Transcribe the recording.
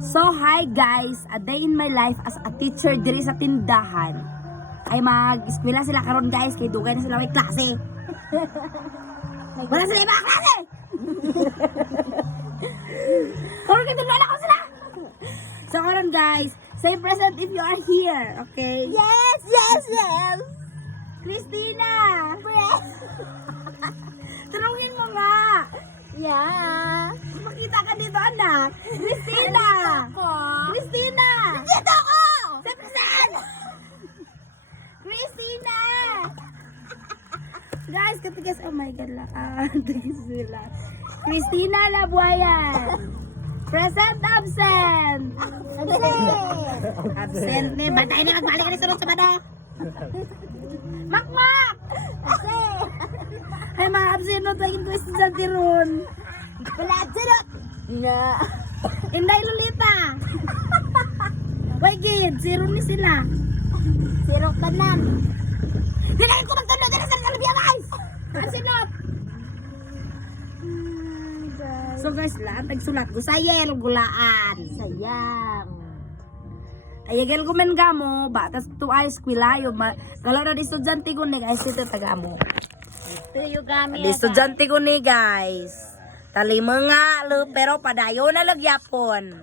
So hi guys, a day in my life as a teacher diri sa tindahan. Ay mag-eskwela sila karon guys, kay dugay na sila may klase. Wala sila mga klase. Karon kay tulala ko sila. So karon guys, say present if you are here, okay? Yes, yes, yes. Christina! Tanungin mo nga! Yeah. Makita ka dito, anak! Christina! Ako. Christina! Dito ako! Say present! Christina! Guys, katigas, oh my God lang. Tigas sila. Christina Labuayan! Present, absent! Absent ni, batay na magbalik ka ni sunod sa bado! Makmak! Kasi. Ay, mga absent no, tagin ko estudyante ron. Wala sirot. Na. Inday Lolita! Why gid, zero ni sila. Sirot ka na. Dinayin ko magtulo, dinayin sa kalabia guys! Asinot! So guys, lahat nagsulat ko sa yel, gulaan. Sayang. Ay, agel ko men gamo, batas to ay skwilayo. Kalau na di estudyante ko ni guys, ito tagamo. Ito yung gamit. Di estudyante ko ni guys. Tali mga lo, pero padayo na lagyapon.